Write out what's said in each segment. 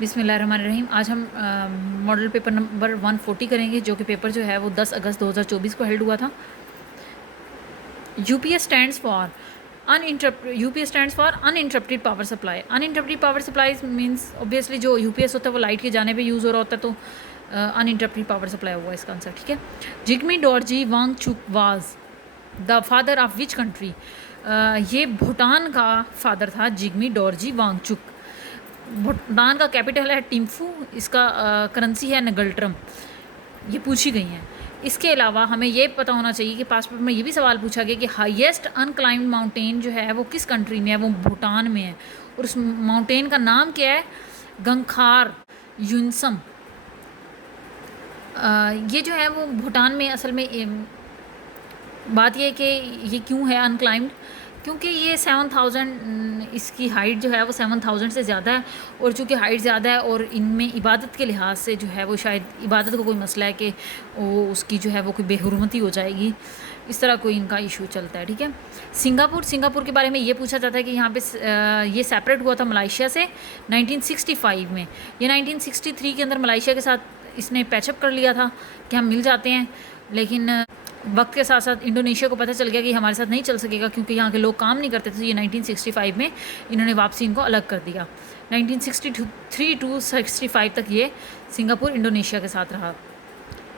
बिस्मिल्लाहिर्रहमानिर्रहीम। आज हम मॉडल पेपर नंबर 140 करेंगे, जो कि पेपर जो है वो 10 अगस्त 2024 को हेल्ड हुआ था। UPS stands for uninterrupted power supply. Uninterrupted power supply means obviously जो यूपीएस होता है वो लाइट के जाने पे यूज़ हो रहा होता है, तो अनइंटरप्टेड पावर सप्लाई हुआ इसका आंसर। ठीक है। Jigme Dorji Wangchuck was the father of which country. ये भूटान का फादर था, जिग्मी डोरजी वांगचुक। भूटान का कैपिटल है टिम्फू, इसका करेंसी है नगल्ट्रम। ये पूछी गई हैं। इसके अलावा हमें ये पता होना चाहिए कि पासपोर्ट में ये भी सवाल पूछा गया कि हाईएस्ट अनक्लाइम्ड माउंटेन जो है वो किस कंट्री में है, वो भूटान में है, और उस माउंटेन का नाम क्या है? गंखार यूनसम। ये जो है वो भूटान में असल में बात ये है कि ये क्यों है अनक्लाइम्ड, क्योंकि ये 7000 इसकी हाइट जो है वो 7000 से ज़्यादा है, और चूँकि हाइट ज़्यादा है और इनमें इबादत के लिहाज से जो है वो शायद इबादत का कोई मसला है कि वो उसकी जो है वो कोई बेहुरमती हो जाएगी, इस तरह कोई इनका इशू चलता है। ठीक है। सिंगापुर के बारे में ये पूछा जाता है कि यहाँ पे ये सेपरेट हुआ था मलाइशिया से 1965 में। ये 1963 के अंदर मलाइशिया के साथ इसने पैचअप कर लिया था कि हम मिल जाते हैं, लेकिन वक्त के साथ साथ इंडोनेशिया को पता चल गया कि हमारे साथ नहीं चल सकेगा क्योंकि यहाँ के लोग काम नहीं करते थे। ये 1965 में इन्होंने वापसी इनको अलग कर दिया। 1963 टू 65 तक ये सिंगापुर इंडोनेशिया के साथ रहा।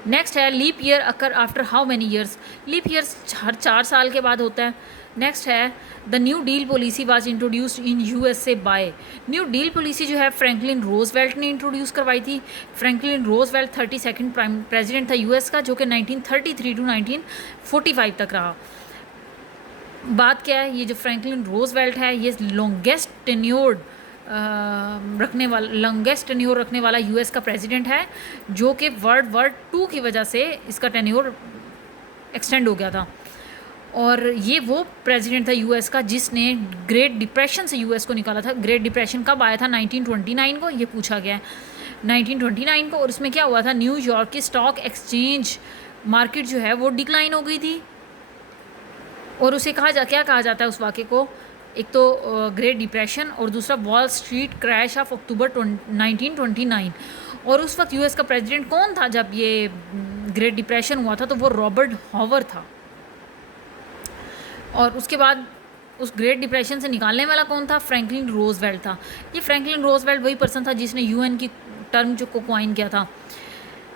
नेक्स्ट है leap year occur after how many years. Leap years हर 4 साल के बाद होता है। नेक्स्ट है the new deal policy was introduced in USA by. New deal policy जो है फ्रैंकलिन रोजवेल्ट ने इंट्रोड्यूस करवाई थी। Franklin Roosevelt 32nd prime president था यूएस का, जो कि 1933 टू 1945 तक रहा। बात क्या है, ये जो फ्रैंकलिन रोजवेल्ट है ये लॉन्गेस्ट टेन्योर रखने वाला यूएस का प्रेसिडेंट है, जो कि वर्ल्ड वॉर 2 की वजह से इसका टेन्योर एक्सटेंड हो गया था। और ये वो प्रेसिडेंट था यूएस का जिसने ग्रेट डिप्रेशन से यूएस को निकाला था। ग्रेट डिप्रेशन कब आया था? 1929 को, ये पूछा गया है 1929 को। और उसमें क्या हुआ था? न्यूयॉर्क की स्टॉक एक्सचेंज मार्केट जो है वो डिक्लाइन हो गई थी। और उसे क्या कहा जाता है उस वाक़े को? एक तो ग्रेट डिप्रेशन और दूसरा wall street crash of October 1929। और उस वक्त यूएस का प्रेसिडेंट कौन था जब ये ग्रेट डिप्रेशन हुआ था? तो वो रॉबर्ट हॉवर था। और उसके बाद उस ग्रेट डिप्रेशन से निकालने वाला कौन था? फ्रैंकलिन रोजवेल्ट था। ये फ्रैंकलिन रोजवेल्ट वही पर्सन था जिसने यूएन की टर्म जो को क्वाइन किया था।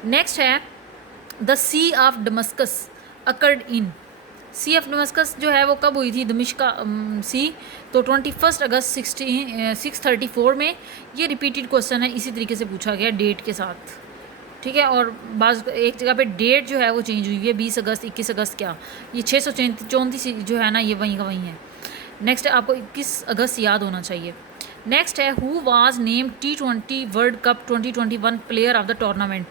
नेक्स्ट है the siege of Damascus occurred in. Siege of Damascus जो है वो कब हुई थी? दमिश्क सी, तो 21 अगस्त 634 में। ये रिपीटेड क्वेश्चन है, इसी तरीके से पूछा गया डेट के साथ। ठीक है। और बाज़ एक जगह पे डेट जो है वो चेंज हुई है, 20 अगस्त 21 अगस्त क्या, ये 634 जो है ना, ये वहीं का वहीं है। नेक्स्ट है आपको 21 अगस्त याद होना चाहिए। नेक्स्ट है who was name T20 world cup 2021 player of the tournament.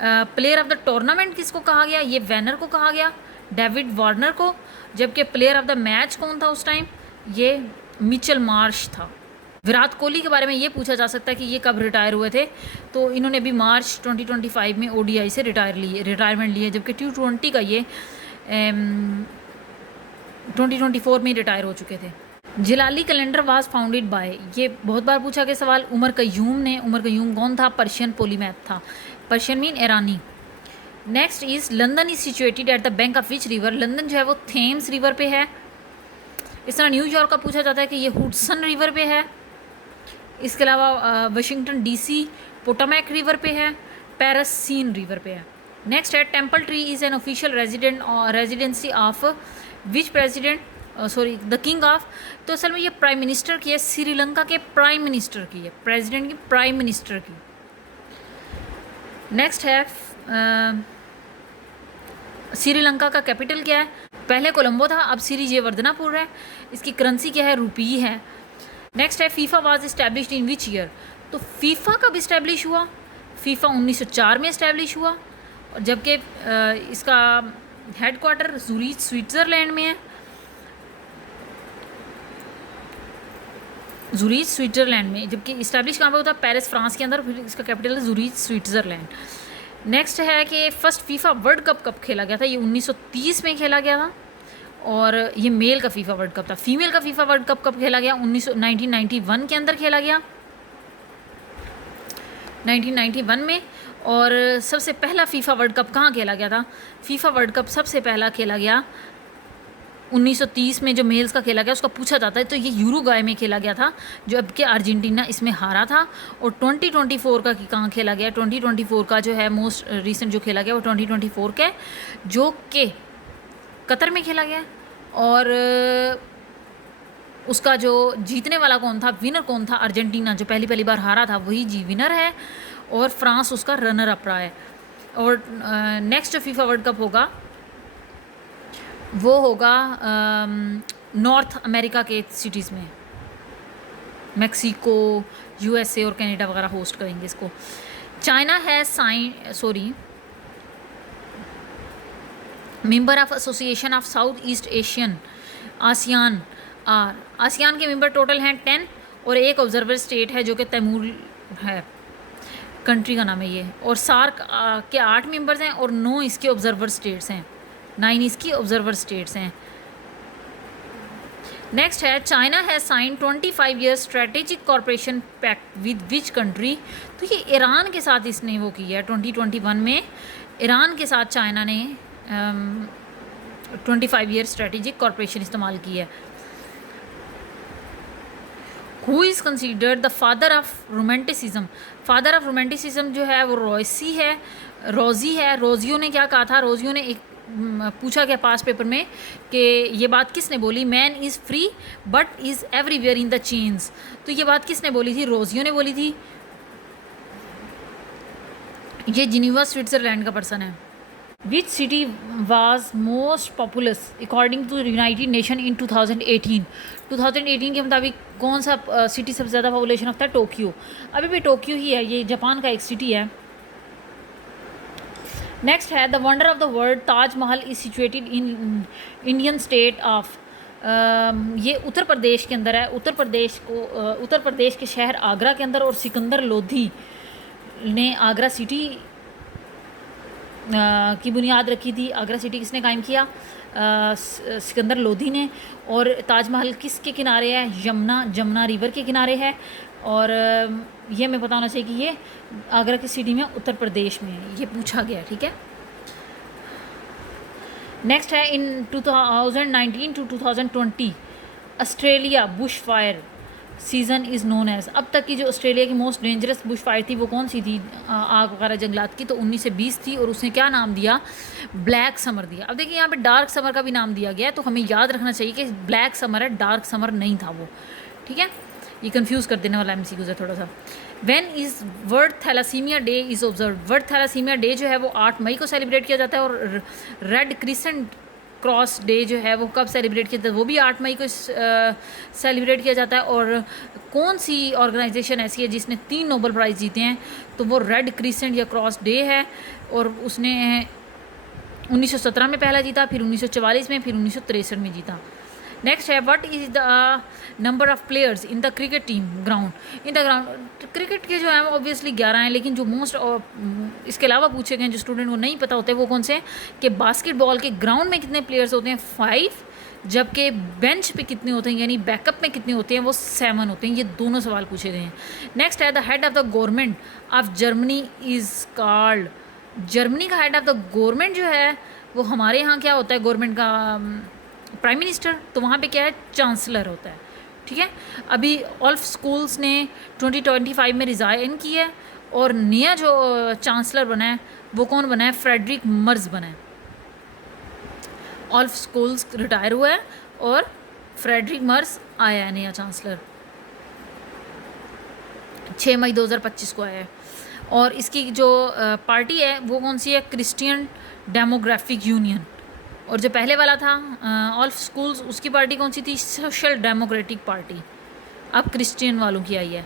Player of the tournament किसको कहा गया? ये वैनर को कहा गया, डेविड वार्नर को। जबकि प्लेयर ऑफ द मैच कौन था उस टाइम? ये मिचेल मार्श था। विराट कोहली के बारे में ये पूछा जा सकता है कि ये कब रिटायर हुए थे, तो इन्होंने अभी मार्च 2025 में ओडीआई से रिटायरमेंट ली है, जबकि T20 का ये 2024 में रिटायर हो चुके थे। जिलाली कैलेंडर वाज फाउंडेड बाय। ये बहुत बार पूछा गया सवाल। उमर कयूम ने। उमर कयूम कौन था? पर्शियन पोलीमैथ था। Persian mean Irani. Next is London is situated at the bank of which river. London जो है वो थेम्स रिवर पे है। इस तरह न्यूयॉर्क का पूछा जाता है कि ये हुडसन रिवर पे है। इसके अलावा वाशिंगटन डीसी पोटामैक रिवर पे है। पेरिस सीन रिवर पे है। नेक्स्ट है temple tree is an official residency of which president, sorry the king of. तो असल में ये प्राइम मिनिस्टर की है, श्रीलंका के प्राइम मिनिस्टर की है, प्रेसिडेंट की प्राइम मिनिस्टर की। नेक्स्ट है श्रीलंका का कैपिटल क्या है? पहले कोलंबो था, अब सिरिजेवर्धनापुर है। इसकी करेंसी क्या है? रुपी है। नेक्स्ट है FIFA was established in which year. तो फीफा कब इस्टेब्लिश हुआ? फीफा 1904 में इस्टेब्लिश हुआ, और जबकि इसका हेड क्वार्टर जूरिच स्विट्ज़रलैंड में है। जूरिच स्विट्ज़रलैंड में। जबकि इस्टेब्लिश कहाँ पर होता है? पेरिस फ्रांस के अंदर, फिर इसका कैपिटल है जूरिच स्विट्ज़रलैंड। नेक्स्ट है कि फर्स्ट फीफा वर्ल्ड कप कब खेला गया था? ये 1930 में खेला गया था। और ये मेल का फीफा वर्ल्ड कप था। फीमेल का फीफा वर्ल्ड कप कब खेला गया? 1991 के अंदर खेला गया। 1991 में। और सबसे पहला फीफा वर्ल्ड कप कहाँ खेला गया था? फीफा वर्ल्ड कप सबसे पहला खेला गया 1930 में, जो मेल्स का खेला गया उसका पूछा जाता है तो ये यूरुग्वाय में खेला गया था, जो अब के अर्जेंटीना इसमें हारा था। और 2024 का कहाँ खेला गया? 2024 का जो है मोस्ट रिसेंट जो खेला गया वो 2024 का, जो कि कतर में खेला गया। और उसका जो जीतने वाला कौन था, विनर कौन था? अर्जेंटीना, जो पहली बार हारा था वही जी विनर है, और फ्रांस उसका रनर अप रहा है। और नेक्स्ट जो फीफा वर्ल्ड कप होगा वो होगा नॉर्थ अमेरिका के सिटीज़ में, मैक्सिको, यूएसए और कनाडा वगैरह होस्ट करेंगे इसको। चाइना है member of association of south east Asian, ASEAN. ASEAN के मेंबर टोटल हैं 10, और एक ऑब्जर्वर स्टेट है जो कि तैमूर है, कंट्री का नाम है ये। और सार्क के 8 मेंबर्स हैं और 9 इसके ऑब्जर्वर स्टेट्स हैं, 9 इसकी ऑब्जर्वर स्टेट्स हैं। नेक्स्ट है चाइना है sign 25 year strategic corporation pact with which country? तो ये ईरान के साथ इसने वो किया है 2021 में। ईरान के साथ चाइना ने 25 ईयर स्ट्रेटेजिक कॉर्पोरेशन इस्तेमाल की है। Who is considered the father of romanticism? Father of romanticism जो है वो रोजी है। रोजियो ने क्या कहा था? रोजियो ने एक पूछा गया पास पेपर में कि ये बात किसने बोली, man is free but is everywhere in the chains. तो ये बात किसने बोली थी? रोजियो ने बोली थी। ये जिनीवा स्विट्ज़रलैंड का पर्सन है। Which city was most populous according to United Nation in 2018 के मुताबिक कौन सा सिटी सबसे ज़्यादा पॉपुलेशन रखता है? टोक्यो। अभी भी टोक्यो ही है, ये जापान का एक सिटी है। नेक्स्ट है the wonder of the world Taj Mahal is situated in Indian state of, ये उत्तर प्रदेश के अंदर है। उत्तर प्रदेश के शहर आगरा के अंदर, और सिकंदर लोधी ने आगरा सिटी की बुनियाद रखी थी। आगरा सिटी किसने कायम किया? सिकंदर लोधी ने। और ताजमहल किसके किनारे है? जमुना रिवर के किनारे है। और ये हमें पता होना चाहिए कि ये आगरा की सिटी में उत्तर प्रदेश में है, ये पूछा गया, ठीक है। नेक्स्ट है in 2019 to 2020 Australia bush fire season is known as. अब तक की जो ऑस्ट्रेलिया की मोस्ट डेंजरस बुश फायर थी वो कौन सी थी? आग वगैरह जंगलात की, तो 19 से 20 थी, और उसने क्या नाम दिया? ब्लैक समर दिया। अब देखिए यहाँ पे डार्क समर का भी नाम दिया गया है, तो हमें याद रखना चाहिए कि ब्लैक समर है, डार्क समर नहीं था वो, ठीक है। ये कंफ्यूज कर देने वाला MCQ है थोड़ा सा। When is world thalassaemia day is observe? World thalassaemia day जो है वो 8 मई को सेलिब्रेट किया जाता है। और रेड क्रिसेंट क्रॉस डे जो है वो कब सेलिब्रेट किया जाता है? वो भी 8 मई को सेलिब्रेट किया जाता है। और कौन सी ऑर्गेनाइजेशन ऐसी है जिसने 3 नोबेल प्राइज़ जीते हैं? तो वो रेड क्रिसेंट या क्रॉस डे है, और उसने 1917 में पहला जीता, फिर 1944 में, फिर 1963 में जीता। नेक्स्ट है what is the number of players in the cricket team ground? In the ground cricket के जो हैं वो ऑब्वियसली 11 हैं, लेकिन जो मोस्ट इसके अलावा पूछे गए जो स्टूडेंट को नहीं पता होते वो कौन से हैं कि बास्केटबॉल के ग्राउंड में कितने प्लेयर्स होते हैं? 5, जबकि बेंच पे कितने होते हैं यानी बैकअप में कितने होते हैं? वो 7 होते हैं। ये दोनों सवाल पूछे गए हैं। नेक्स्ट है the head of the government of Germany is called? Germany का हेड ऑफ द गवर्नमेंट जो है वो हमारे यहाँ क्या होता है? गवर्नमेंट का प्राइम मिनिस्टर, तो वहाँ पे क्या है? चांसलर होता है, ठीक है। अभी ऑल्फ स्कूल्स ने 2025 में रिज़ाइन किया है, और नया जो चांसलर बना है वो कौन बना है? फ्रेडरिक मर्ज बना है। ऑल्फ स्कूल्स रिटायर हुआ है और फ्रेडरिक मर्ज आया है नया चांसलर, 6 मई 2025 को आया है। और इसकी जो पार्टी है वो कौन सी है? Christian demographic union. और जो पहले वाला था ऑल्फ स्कूल्स, उसकी पार्टी कौन सी थी? Social democratic party. अब क्रिश्चियन वालों की आई है।